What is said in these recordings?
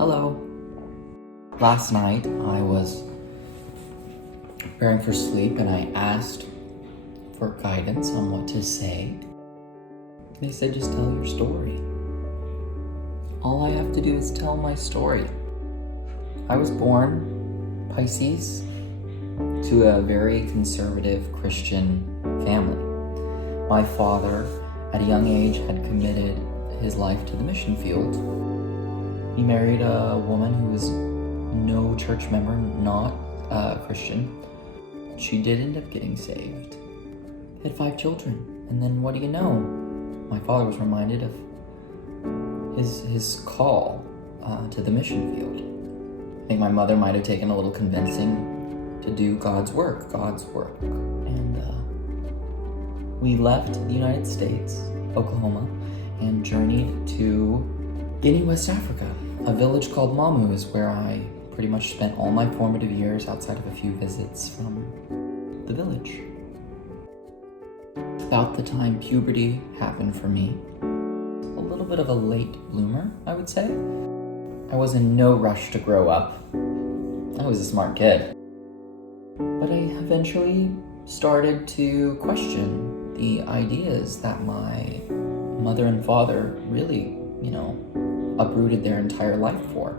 Hello. Last night I was preparing for sleep and I asked for guidance on what to say. They said just tell your story. All I have to do is tell my story. I was born Pisces to a very conservative Christian family. My father, at a young age, had committed his life to the mission field. He married a woman who was no church member, not Christian. She did end up getting saved. They had 5 children. And then what do you know? My father was reminded of his call to the mission field. I think my mother might have taken a little convincing to do God's work. And we left the United States, Oklahoma, and journeyed to Guinea, West Africa, a village called Mamu is where I pretty much spent all my formative years outside of a few visits from the village. About the time puberty happened for me, a little bit of a late bloomer, I would say. I was in no rush to grow up. I was a smart kid. But I eventually started to question the ideas that my mother and father really, uprooted their entire life for.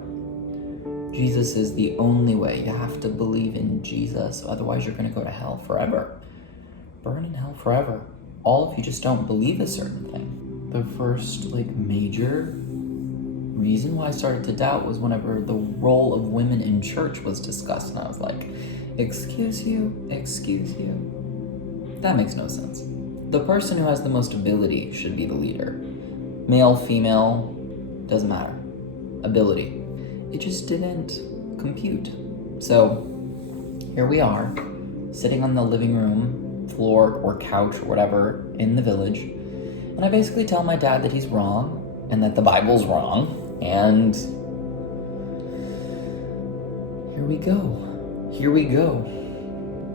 Jesus is the only way. You have to believe in Jesus, otherwise you're going to go to hell forever. Burn in hell forever. All if you just don't believe a certain thing. The first major reason why I started to doubt was whenever the role of women in church was discussed, and I was like, excuse you. That makes no sense. The person who has the most ability should be the leader. Male, female, doesn't matter. Ability. It just didn't compute. So here we are, sitting on the living room floor or couch or whatever in the village, and I basically tell my dad that he's wrong and that the Bible's wrong, and here we go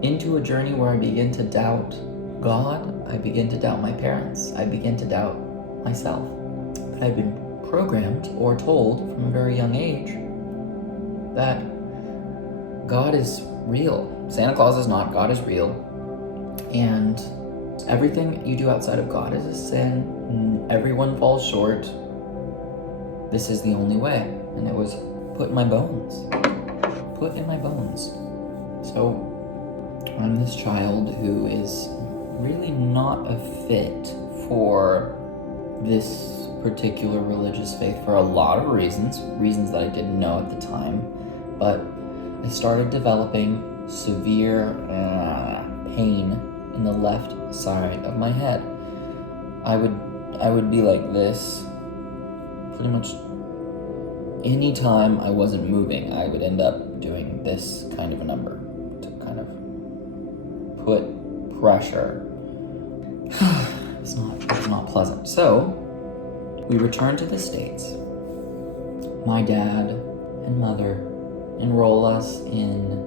into a journey where I begin to doubt God, I begin to doubt my parents, I begin to doubt myself. But I've been programmed or told from a very young age that God is real. Santa Claus is not, God is real. And everything you do outside of God is a sin. Everyone falls short. This is the only way. And it was put in my bones. So I'm this child who is really not a fit for this particular religious faith for a lot of reasons that I didn't know at the time, but I started developing severe pain in the left side of my head. I would be like this pretty much anytime I wasn't moving. I would end up doing this kind of a number to kind of put pressure. It's not pleasant. So we returned to the States. My dad and mother enroll us in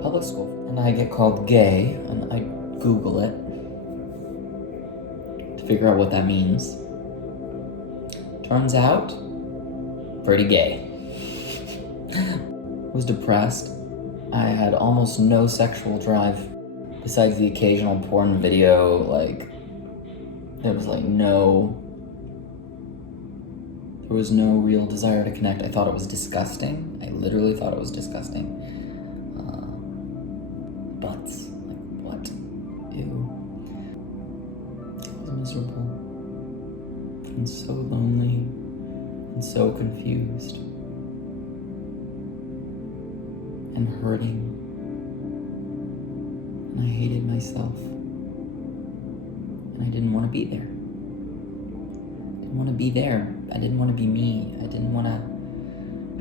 public school, and I get called gay, and I Google it to figure out what that means. Turns out, pretty gay. I was depressed. I had almost no sexual drive besides the occasional porn video. There was no real desire to connect. I thought it was disgusting. I literally thought it was disgusting. Butts. What? Ew. I was miserable. And so lonely. And so confused. And hurting. And I hated myself. And I didn't want to be there. I didn't want to be me. I didn't want to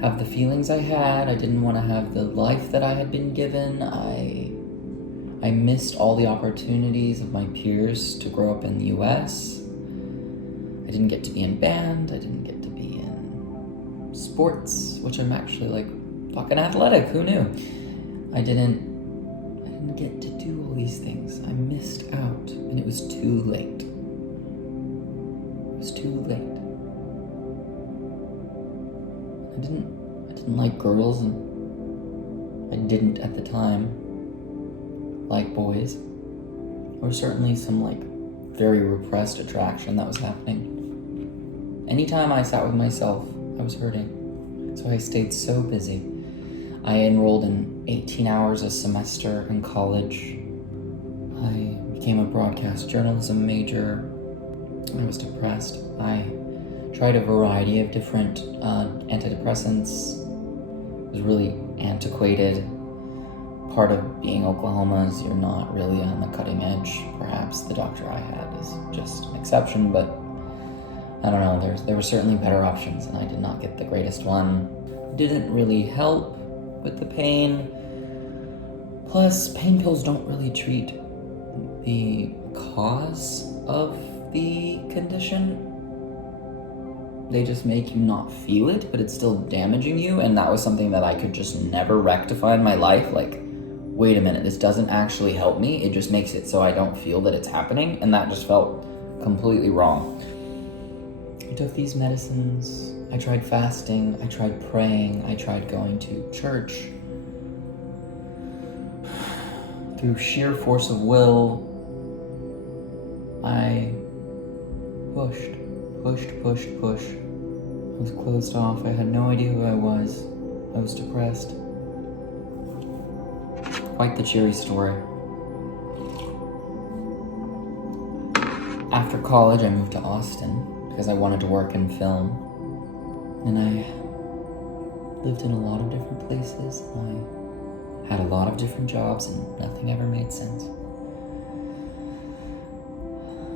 have the feelings I had. I didn't want to have the life that I had been given. I missed all the opportunities of my peers to grow up in the US. I didn't get to be in band. I didn't get to be in sports, which I'm actually fucking athletic. Who knew? I didn't get to do all these things. I missed out, and it was too late. It was too late. I didn't I didn't like girls, and I didn't at the time like boys. There was certainly some very repressed attraction that was happening. Anytime I sat with myself, I was hurting. So I stayed so busy. I enrolled in 18 hours a semester in college. I became a broadcast journalism major. I was depressed. I tried a variety of different antidepressants. It was really antiquated. Part of being Oklahoma is you're not really on the cutting edge. Perhaps the doctor I had is just an exception, but I don't know. There were certainly better options, and I did not get the greatest one. It didn't really help with the pain. Plus, pain pills don't really treat the cause of the condition. They just make you not feel it, but it's still damaging you, and that was something that I could just never rectify in my life. Wait a minute, this doesn't actually help me, it just makes it so I don't feel that it's happening, and that just felt completely wrong. I took these medicines, I tried fasting, I tried praying, I tried going to church. Through sheer force of will, I pushed. I was closed off, I had no idea who I was depressed. Quite the cheery story. After college, I moved to Austin because I wanted to work in film. And I lived in a lot of different places. I had a lot of different jobs, and nothing ever made sense.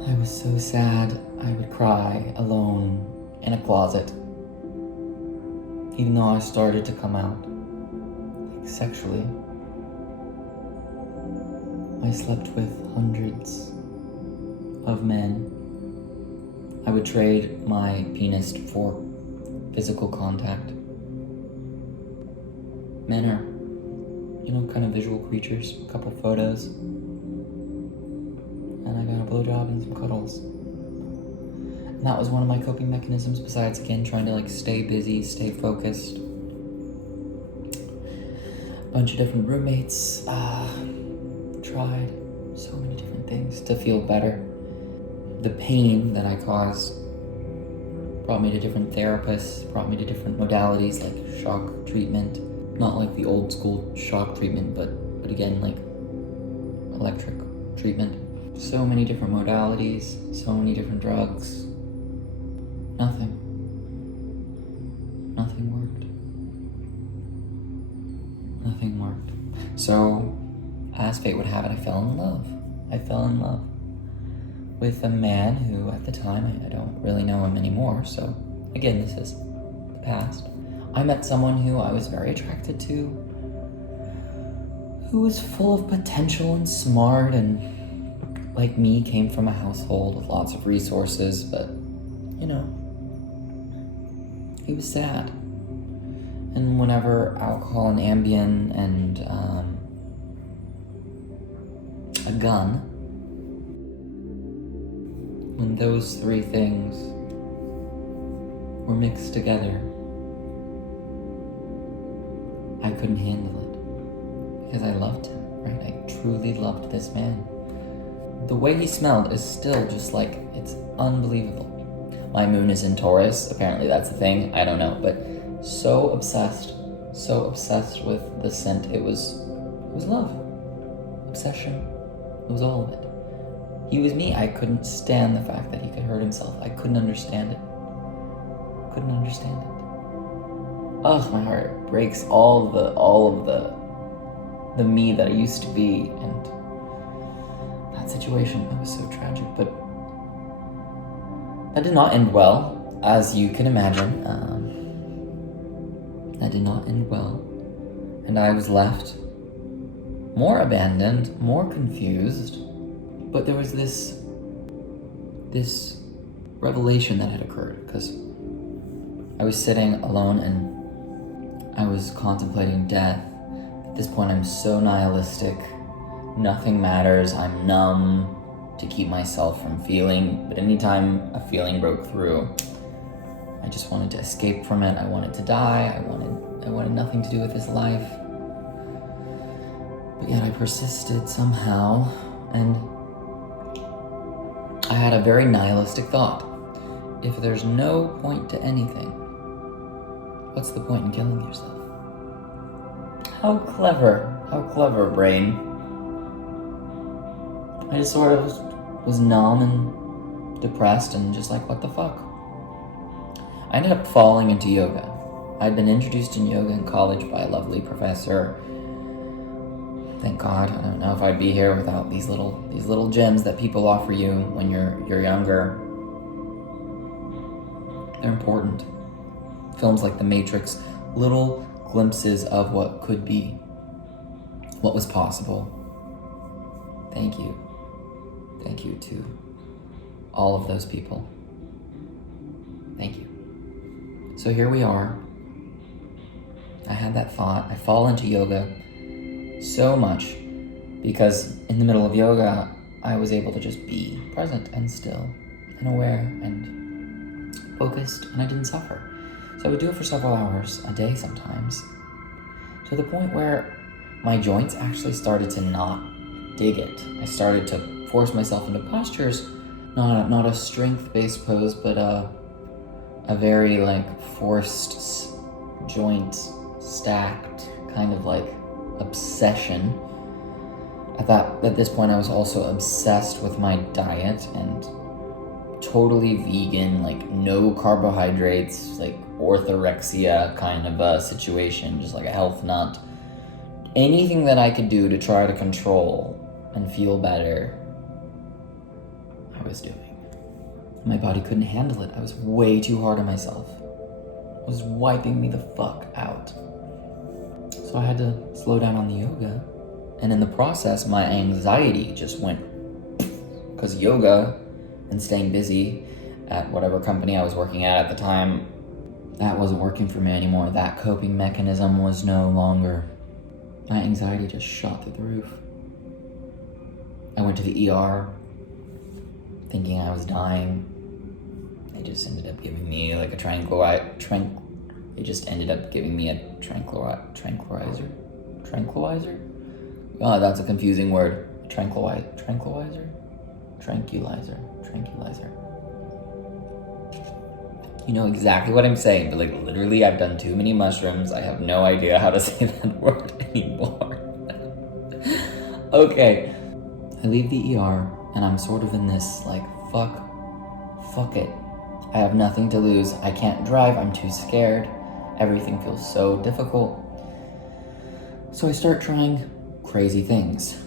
I was so sad, I would cry alone in a closet. Even though I started to come out, sexually. I slept with hundreds of men. I would trade my penis for physical contact. Men are, kind of visual creatures. A couple photos. And I got a blowjob and some cuddles. And that was one of my coping mechanisms, besides, again, trying to stay busy, stay focused. A bunch of different roommates. Tried so many different things to feel better. The pain that I caused brought me to different therapists, brought me to different modalities like shock treatment. Not like the old school shock treatment, but again, electric treatment. So many different modalities, so many different drugs. Nothing worked. Nothing worked. So, as fate would have it, I fell in love with a man who, at the time, I don't really know him anymore, so again, this is the past. I met someone who I was very attracted to, who was full of potential and smart, and like me, came from a household with lots of resources, but, he was sad. And whenever alcohol and Ambien and a gun, when those three things were mixed together, I couldn't handle it because I loved him, right? I truly loved this man. The way he smelled is still just it's unbelievable. My moon is in Taurus, apparently that's the thing, I don't know, but so obsessed with the scent. It was love, obsession, it was all of it. He was me. I couldn't stand the fact that he could hurt himself. I couldn't understand it. Ugh, my heart breaks. All of the me that I used to be, and that situation, it was so tragic. But that did not end well, as you can imagine. That did not end well, and I was left more abandoned, more confused. But there was this revelation that had occurred, because I was sitting alone and I was contemplating death. At this point, I'm so nihilistic. Nothing matters. I'm numb to keep myself from feeling. But anytime a feeling broke through, I just wanted to escape from it. I wanted to die. I I wanted nothing to do with his life. But yet I persisted somehow, and I had a very nihilistic thought. If there's no point to anything, what's the point in killing yourself? How clever, brain. I just sort of was numb and depressed and just like, what the fuck? I ended up falling into yoga. I'd been introduced in yoga in college by a lovely professor. Thank God. I don't know if I'd be here without these little gems that people offer you when you're younger. They're important. Films like The Matrix, little glimpses of what could be, what was possible. Thank you. Thank you to all of those people. Thank you. So here we are. I had that thought. I fall into yoga so much because in the middle of yoga, I was able to just be present and still and aware and focused, and I didn't suffer. So I would do it for several hours a day sometimes, to the point where my joints actually started to not dig it. I started to force myself into postures, not a strength-based pose, but a very like forced joint stacked kind of like obsession. At this point I was also obsessed with my diet and totally vegan, like no carbohydrates, like orthorexia kind of a situation, just like a health nut. Anything that I could do to try to control and feel better, I was doing. My body couldn't handle it. I was way too hard on myself. It was wiping me the fuck out. So I had to slow down on the yoga. And in the process, my anxiety just went, because yoga and staying busy at whatever company I was working at the time, that wasn't working for me anymore. That coping mechanism was no longer. My anxiety just shot through the roof. I went to the ER thinking I was dying. They just ended up giving me like a tranquilizer. Oh, that's a confusing word. Tranquilizer. You know exactly what I'm saying, but like literally I've done too many mushrooms. I have no idea how to say that word anymore. Okay. I leave the ER and I'm sort of in this like, fuck it. I have nothing to lose. I can't drive. I'm too scared. Everything feels so difficult. So I start trying crazy things,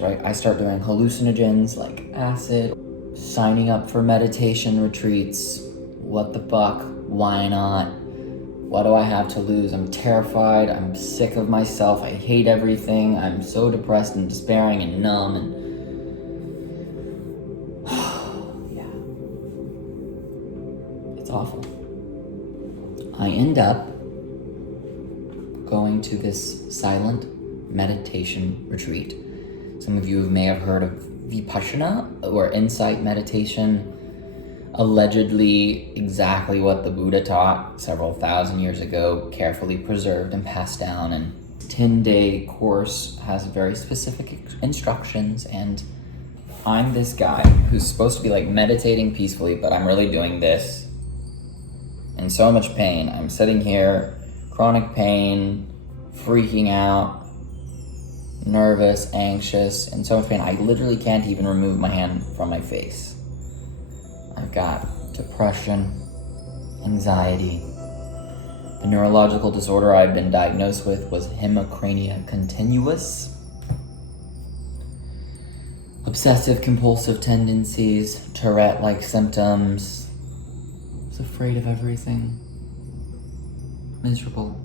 right? I start doing hallucinogens like acid, signing up for meditation retreats. What the fuck? Why not? What do I have to lose? I'm terrified. I'm sick of myself. I hate everything. I'm so depressed and despairing and numb and yeah. It's awful. I end up going to this silent meditation retreat. Some of you may have heard of Vipassana or insight meditation. Allegedly exactly what the Buddha taught several thousand years ago, carefully preserved and passed down. And 10-day course has very specific instructions, and I'm this guy who's supposed to be like meditating peacefully, but I'm really doing this in so much pain. I'm sitting here, chronic pain, freaking out, nervous, anxious, and so much pain. I literally can't even remove my hand from my face. I've got depression, anxiety. The neurological disorder I'd been diagnosed with was hemicrania continuous. Obsessive compulsive tendencies, Tourette-like symptoms. I was afraid of everything. Miserable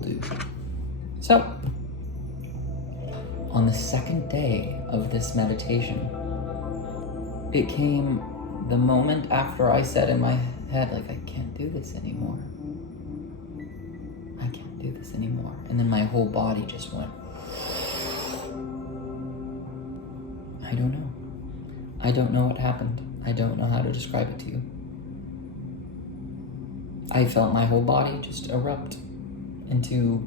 dude. So, on the second day of this meditation, it came the moment after I said in my head, like, I can't do this anymore. I can't do this anymore. And then my whole body just went. I don't know. I don't know what happened. I don't know how to describe it to you. I felt my whole body just erupt into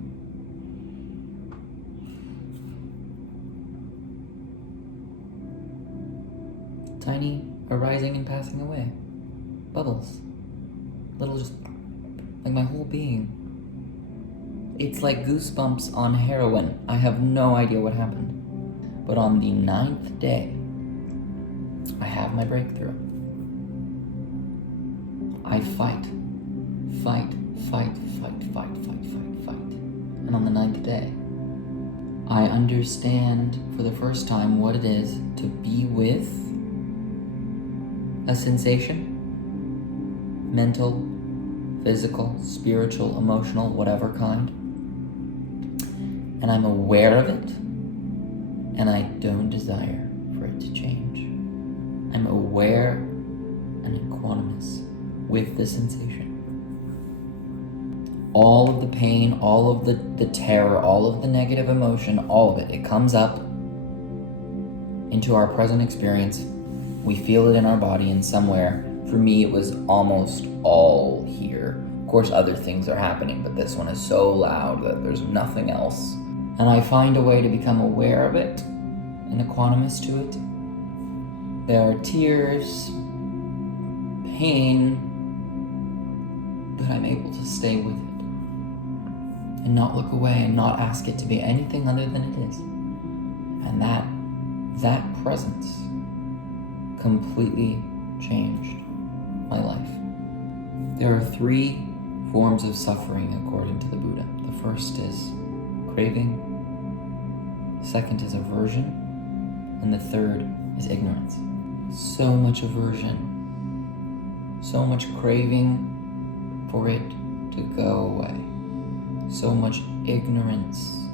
tiny arising and passing away bubbles. Little, just like my whole being. It's like goosebumps on heroin. I have no idea what happened. But on the 9th day, I have my breakthrough. I fight. And on the 9th day, I understand for the first time what it is to be with a sensation, mental, physical, spiritual, emotional, whatever kind. And I'm aware of it, and I don't desire for it to change. I'm aware and equanimous with the sensation. All of the pain, all of the terror, all of the negative emotion, all of it, it comes up into our present experience. We feel it in our body and somewhere. For me, it was almost all here. Of course, other things are happening, but this one is so loud that there's nothing else. And I find a way to become aware of it and equanimous to it. There are tears, pain, but I'm able to stay with it and not look away and not ask it to be anything other than it is. And that presence completely changed my life. There are 3 forms of suffering according to the Buddha. The first is craving, the second is aversion, and the third is ignorance. So much aversion, so much craving for it to go away, so much ignorance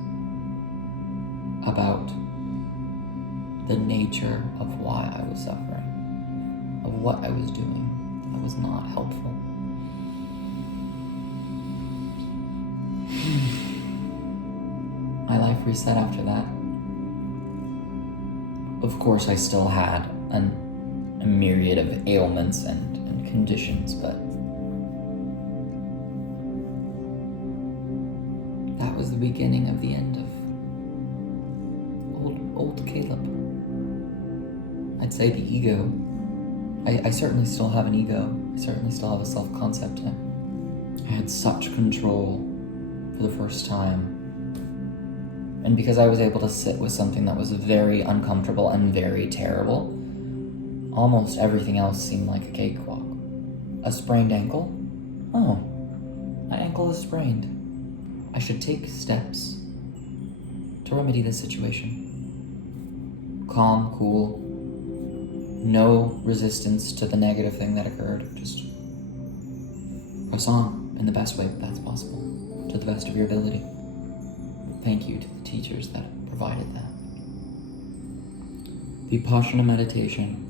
about the nature of why I was suffering, of what I was doing that was not helpful. My life reset after that. Of course, I still had a myriad of ailments and conditions, but that was the beginning of the end of old Caleb. I'd say the ego. I certainly still have an ego. I certainly still have a self-concept. I had such control for the first time. And because I was able to sit with something that was very uncomfortable and very terrible, almost everything else seemed like a cakewalk. A sprained ankle? Oh, my ankle is sprained. I should take steps to remedy this situation. Calm, cool, no resistance to the negative thing that occurred. Just press on in the best way that's possible, to the best of your ability. Thank you to the teachers that provided that. Vipassana meditation,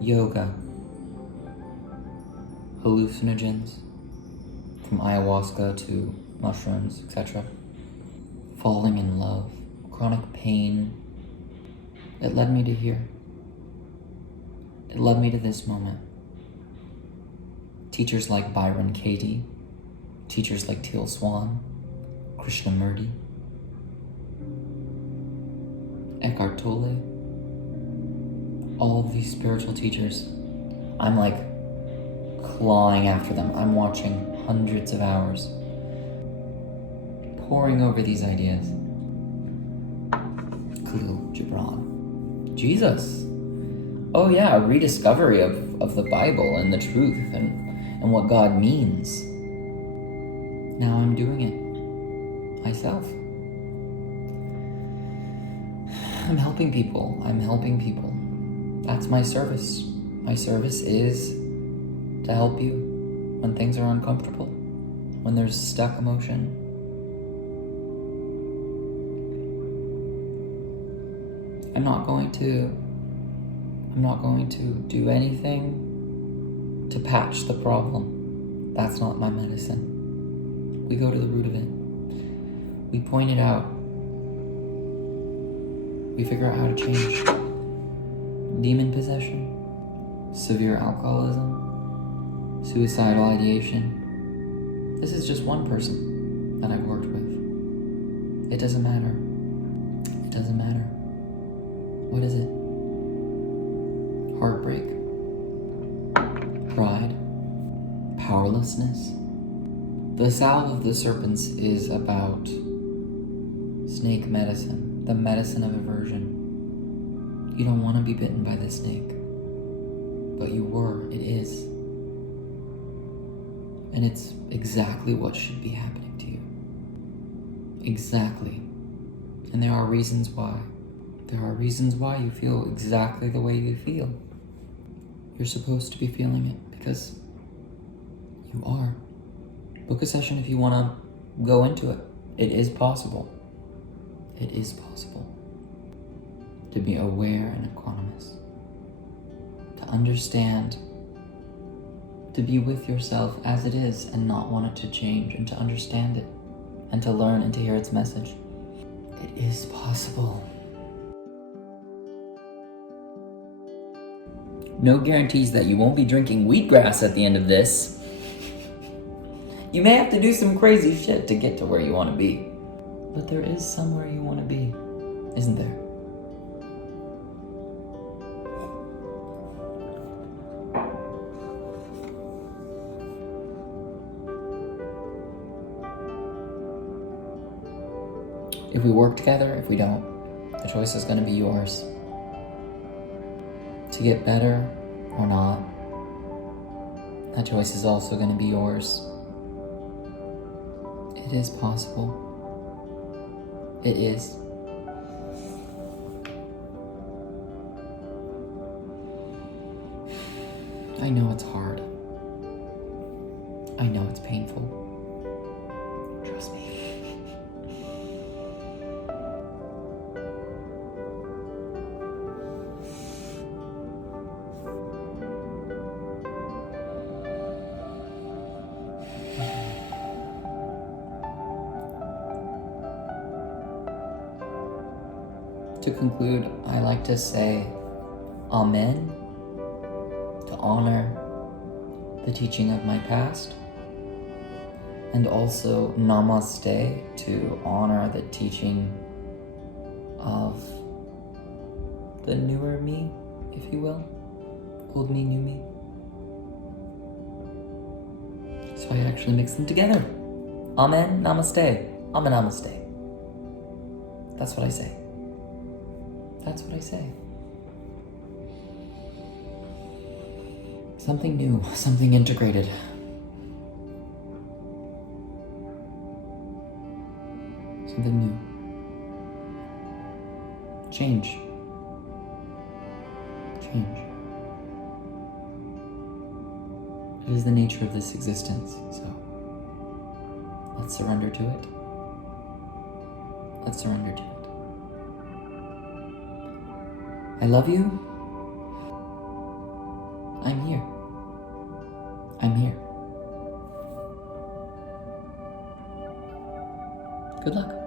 yoga, hallucinogens, from ayahuasca to mushrooms, etc. Falling in love, chronic pain. It led me to here. It led me to this moment. Teachers like Byron Katie, teachers like Teal Swan, Krishnamurti, Eckhart Tolle, all of these spiritual teachers, I'm like clawing after them. I'm watching hundreds of hours, poring over these ideas. Khalil Gibran, Jesus. Oh yeah, a rediscovery of the Bible and the truth and what God means. Now I'm doing it myself. I'm helping people. That's my service. My service is to help you when things are uncomfortable, when there's stuck emotion. I'm not going to do anything to patch the problem. That's not my medicine. We go to the root of it. We point it out. We figure out how to change. Demon possession, severe alcoholism, suicidal ideation. This is just one person. that I've worked with. It doesn't matter. It doesn't matter. What is it? Heartbreak? Pride? Powerlessness? The Salve of the Serpents is about snake medicine, the medicine of aversion. You don't want to be bitten by the snake, but you were. It is. And it's exactly what should be happening to you. Exactly. And there are reasons why. There are reasons why you feel exactly the way you feel. You're supposed to be feeling it because you are. Book a session if you want to go into it. It is possible. It is possible to be aware and equanimous, to understand, to be with yourself as it is and not want it to change, and to understand it and to learn and to hear its message. It is possible. No guarantees that you won't be drinking wheatgrass at the end of this. You may have to do some crazy shit to get to where you want to be. But there is somewhere you want to be, isn't there? If we work together, if we don't, the choice is going to be yours. To get better or not, that choice is also going to be yours. It is possible. It is. I know it's hard. I know it's painful. Trust me. To conclude, I like to say Amen, to honor the teaching of my past, and also Namaste, to honor the teaching of the newer me, if you will. Old me, new me. So I actually mix them together. Amen, Namaste. Amen, Namaste. That's what I say. That's what I say. Something new, something integrated. Something new. Change. Change. It is the nature of this existence, so let's surrender to it. Let's surrender to it. I love you. I'm here. I'm here. Good luck.